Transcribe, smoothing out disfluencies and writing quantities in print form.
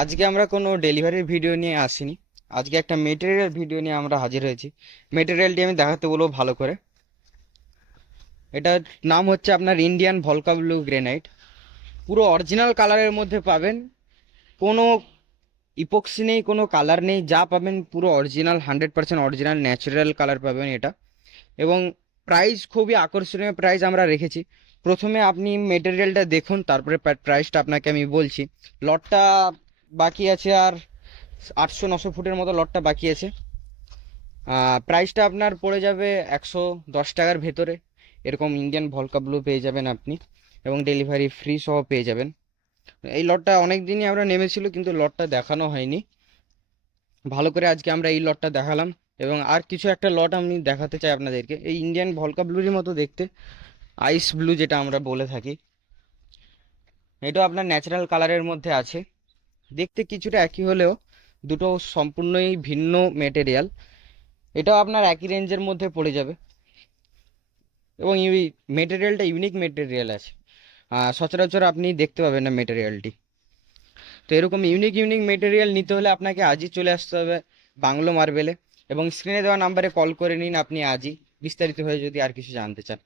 আজকে আমরা কোনো ডেলিভারির ভিডিও নিয়ে আসিনি। আজকে একটা মেটেরিয়াল ভিডিও নিয়ে আমরা হাজির হয়েছি। মেটেরিয়ালটি আমি দেখাতে বলবো ভালো করে। এটার নাম হচ্ছে আপনার ইন্ডিয়ান ভলকা ব্লু গ্রেনাইট। পুরো অরিজিনাল কালারের মধ্যে পাবেন। কোনো ইপক্সি নেই, কোনো কালার নেই, যা পাবেন পুরো অরিজিনাল, 100% অরিজিনাল ন্যাচারাল কালার পাবেন এটা। এবং প্রাইস খুবই আকর্ষণীয় প্রাইস আমরা রেখেছি। প্রথমে আপনি মেটেরিয়ালটা দেখুন, তারপরে প্রাইসটা আপনাকে আমি বলছি। লটটা বাকি আছে আর 800-900 ফুটের মতো লটটা বাকি আছে। প্রাইসটা আপনার পড়ে যাবে 110 টাকার ভেতরে। এরকম ইন্ডিয়ান ভলকা ব্লু পেয়ে যাবেন আপনি, এবং ডেলিভারি ফ্রি সহ পেয়ে যাবেন। এই লটটা অনেক দিনই আমরা নেমেছিল, কিন্তু লটটা দেখানো হয়নি ভালো করে। আজকে আমরা এই লটটা দেখালাম, এবং আর কিছু একটা লট আমি দেখাতে চাই আপনাদেরকে। এই ইন্ডিয়ান ভলকা ব্লুরই মতো দেখতে, আইস ব্লু যেটা আমরা বলে থাকি, এটাও আপনার ন্যাচারাল কালারের মধ্যে আছে। দেখতে কিছুটা একই হলেও দুটো সম্পূর্ণই ভিন্ন মেটেরিয়াল। এটাও আপনার একই রেঞ্জের মধ্যে পড়ে যাবে, এবং মেটেরিয়ালটা ইউনিক মেটেরিয়াল আছে। সচরাচর আপনি দেখতে পাবেন না মেটেরিয়ালটি। তো এরকম ইউনিক ইউনিক মেটেরিয়াল নিতে হলে আপনাকে আজই চলে আসতে হবে বাংলো মার্বেলে, এবং স্ক্রিনে দেওয়া নাম্বারে কল করে নিন আপনি আজই, বিস্তারিত হয়ে যদি আর কিছু জানতে চান।